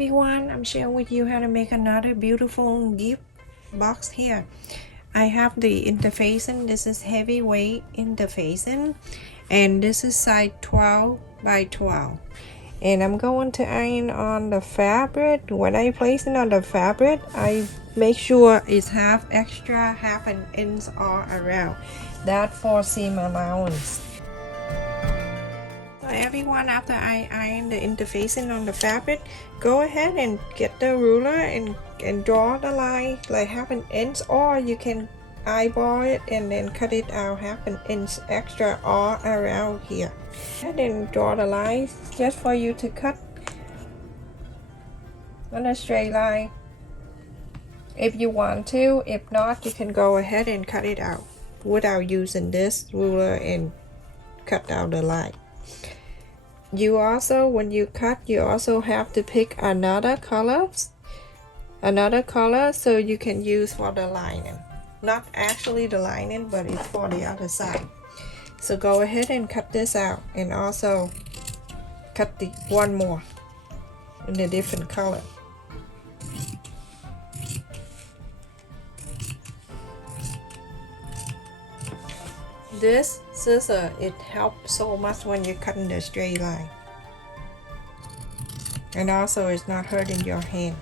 everyone, I'm sharing with you how to make another beautiful gift box here. I have the interfacing. This is heavyweight interfacing, and this is size 12 by 12. And I'm going to iron on the fabric. When I place it on the fabric, I make sure it's half extra, half an inch all around. That for seam allowance. So everyone, after I iron the interfacing on the fabric, go ahead and get the ruler and draw the line like half an inch, or you can eyeball it and then cut it out half an inch extra all around here. And then draw the lines just for you to cut on a straight line if you want to. If not, you can go ahead and cut it out without using this ruler and cut out the line. You also, when you cut, you also have to pick another color so you can use for the lining. Not actually the lining, but it's for the other side. So go ahead and cut this out, and also cut the one more in a different color. This scissor, it helps so much when you're cutting the straight line, and also it's not hurting your hand.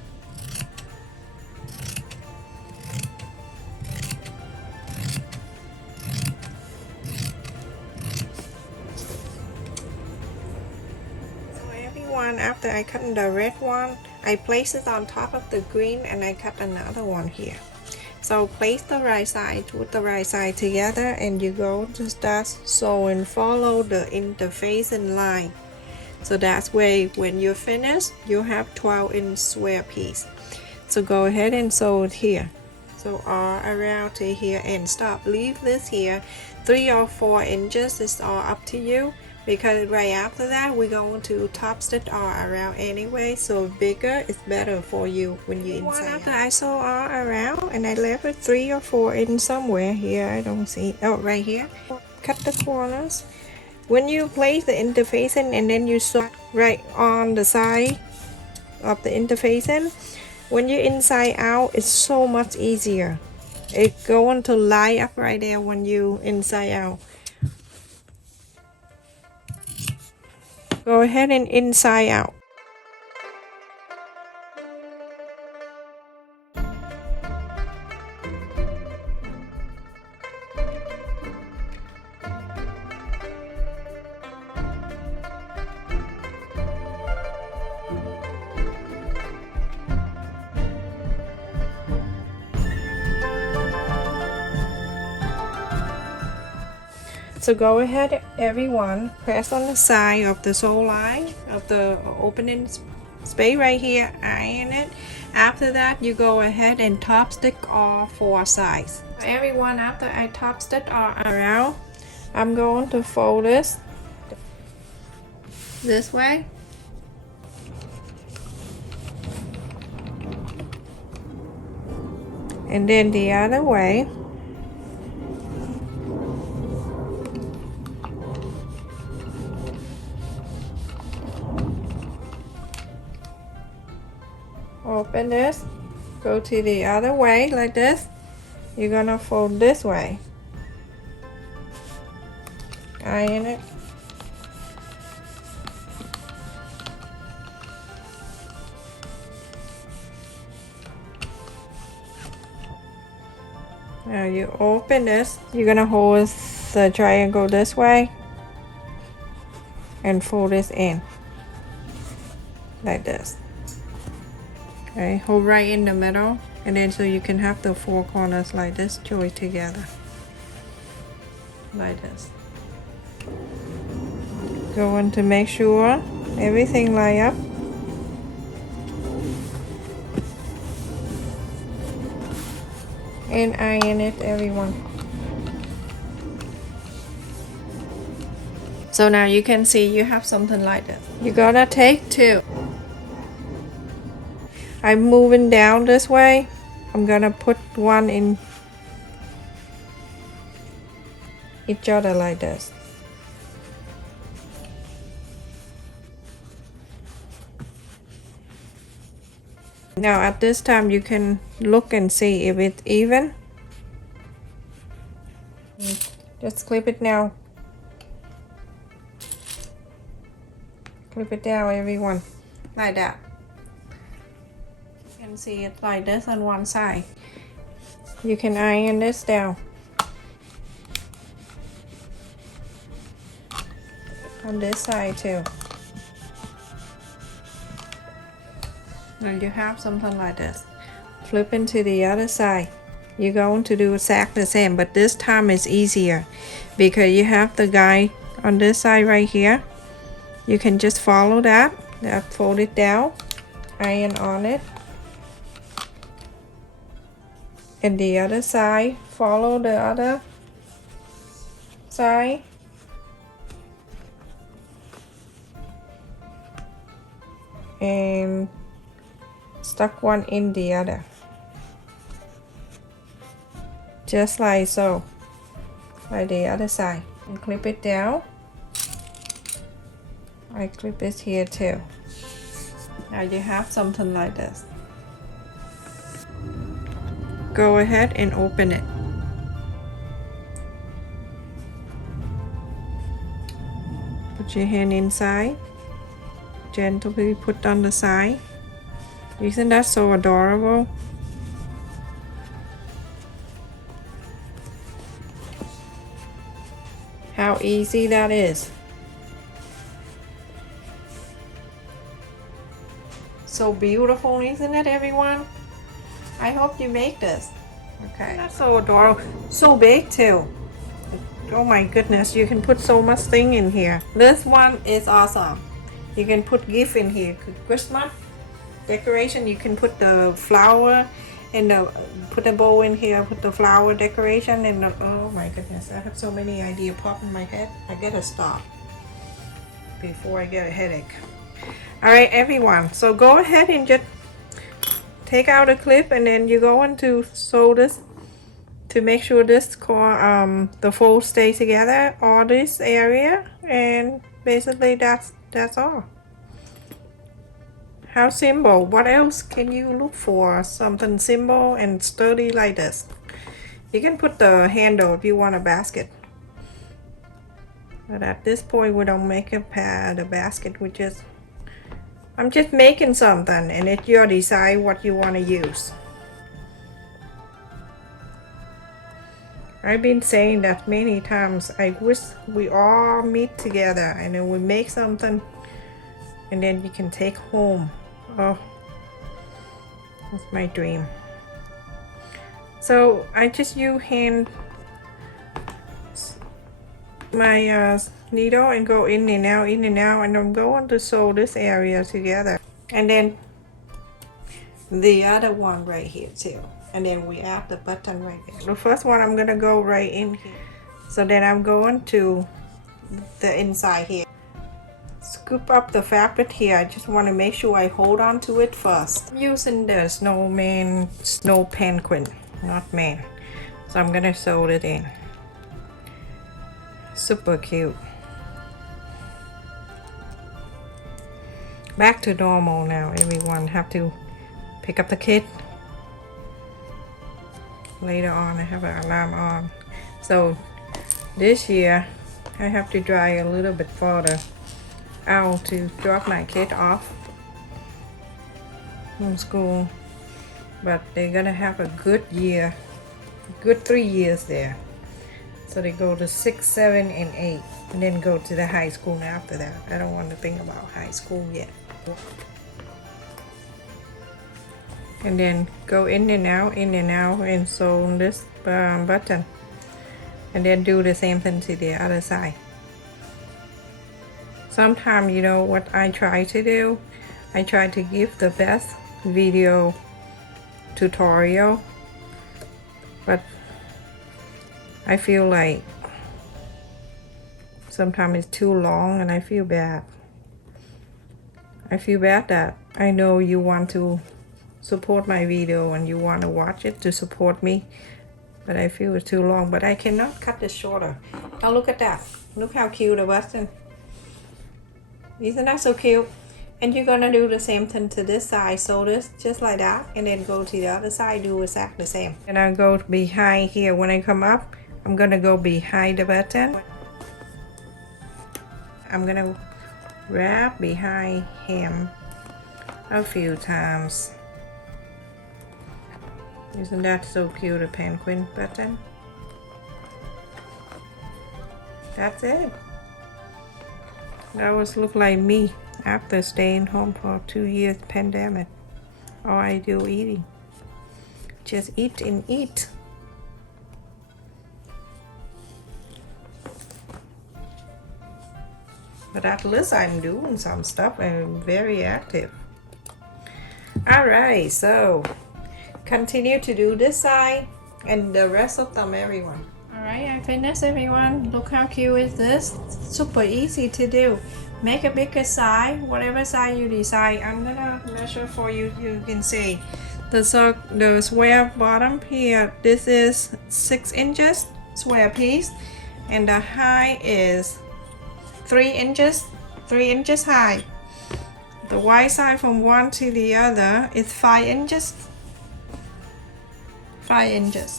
After I cut the red one, I place it on top of the green, and I cut another one here. So place the right side with the right side together, and you go to start sewing, follow the interfacing line. So that's way when you're finished, you have 12-inch square piece. So go ahead and sew it here. So all around to here and stop. Leave this here 3 or 4 inches. It's all up to you, because right after that we're going to top stitch all around anyway, so bigger is better for you when you inside. After I sew all around, and I left it 3 or 4 in somewhere here, I don't see, oh right here. Cut the corners. When you place the interfacing and then you sew right on the side of the interfacing, when you're inside out, it's so much easier. It's going to line up right there when you inside out. Go ahead and inside out. So go ahead, everyone, press on the side of the sew line of the opening space right here, iron it. After that, you go ahead and top stitch all 4 sides. Everyone, after I top stitch all around, I'm going to fold this way. And then the other way. Open this, go to the other way like this. You're gonna fold this way, iron it. Now you open this, you're gonna hold the triangle this way and fold this in like this. Okay, hold right in the middle, and then so you can have the 4 corners like this joined together like this. Going to make sure everything line up. And iron it, everyone. So now you can see you have something like this. You're gonna take 2. I'm moving down this way. I'm gonna put one in each other like this. Now at this time you can look and see if it's even. Just clip it now. Clip it down, everyone, like that. You can see it like this on one side. You can iron this down on this side too. Now you have something like this. Flip into the other side. You're going to do exactly the same, but this time it's easier because you have the guide on this side right here. You can just follow that, fold it down, iron on it. And the other side, follow the other side. And stuck one in the other. Just like so. Like the other side. And clip it down. I clip it here too. Now you have something like this. Go ahead and open it. Put your hand inside. Gently put on the side. Isn't that so adorable? How easy that is. So beautiful, isn't it, everyone? I hope you make this. Okay. That's so adorable. So big too. Oh my goodness, you can put so much thing in here. This one is awesome. You can put gift in here. Christmas decoration. You can put the flower and put a bow in here. Put the flower decoration and oh my goodness, I have so many ideas pop in my head. I gotta stop before I get a headache. All right, everyone. So go ahead and just take out a clip, and then you're going to sew this to make sure this the fold stay together, all this area, and basically that's all. How simple. What else can you look for? Something simple and sturdy like this. You can put the handle if you want a basket, but at this point we don't make a pad, a basket. I'm just making something, and it's your decide what you want to use. I've been saying that many times. I wish we all meet together and then we make something and then you can take home. Oh, that's my dream. So I just use my needle and go in and out, and I'm going to sew this area together, and then the other one right here too, and then we add the button right there. The first one I'm gonna go right in here, so then I'm going to the inside here, scoop up the fabric here. I just want to make sure I hold on to it first. I'm using the snowman, snow penguin, not man, so I'm gonna sew it in. Super cute. Back to normal now, everyone. Have to pick up the kid. Later on I have an alarm on. So this year I have to drive a little bit further out to drop my kid off from school. But they're gonna have a good year, good 3 years there. So they go to 6, 7, and 8, and then go to the high school after that. I don't want to think about high school yet. And then go in and out, and sew this button. And then do the same thing to the other side. Sometimes, you know what I try to do? I try to give the best video tutorial, but I feel like sometimes it's too long and I feel bad. I feel bad that I know you want to support my video and you want to watch it to support me, but I feel it's too long. But I cannot cut this shorter. Now look at that. Look how cute the button. Isn't that so cute? And you're gonna do the same thing to this side, so this just like that, and then go to the other side, do exactly the same. And I'll go behind here. When I come up, I'm gonna go behind the button. I'm gonna wrap behind him a few times. Isn't that so cute, a penguin button? That's it. That was look like me after staying home for 2 years pandemic. All I do eating. Just eat and eat. But at least I'm doing some stuff and I'm very active. Alright, so continue to do this side and the rest of them, everyone. Alright, I finished, everyone. Look how cute is this. Super easy to do. Make a bigger side, whatever side you decide. I'm gonna measure for you. You can see the square bottom here. This is 6 inches square piece, and the height is 3 inches. 3 inches high. The wide side from one to the other is 5 inches. 5 inches.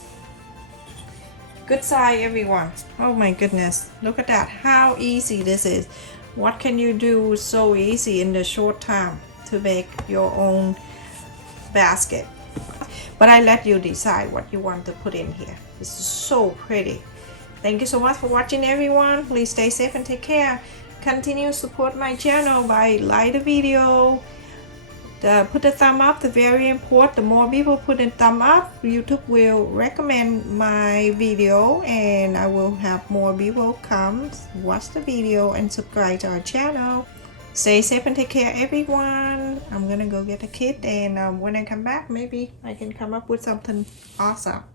Good side, everyone. Oh my goodness, look at that, how easy this is. What can you do so easy in the short time to make your own basket? But I let you decide what you want to put in here. This is so pretty. Thank you so much for watching, everyone. Please stay safe and take care. Continue to support my channel by like the video, put a thumb up. It's very important. The more people put a thumb up, YouTube will recommend my video, and I will have more people come watch the video and subscribe to our channel. Stay safe and take care, everyone. I'm gonna go get a kid, and when I come back, maybe I can come up with something awesome.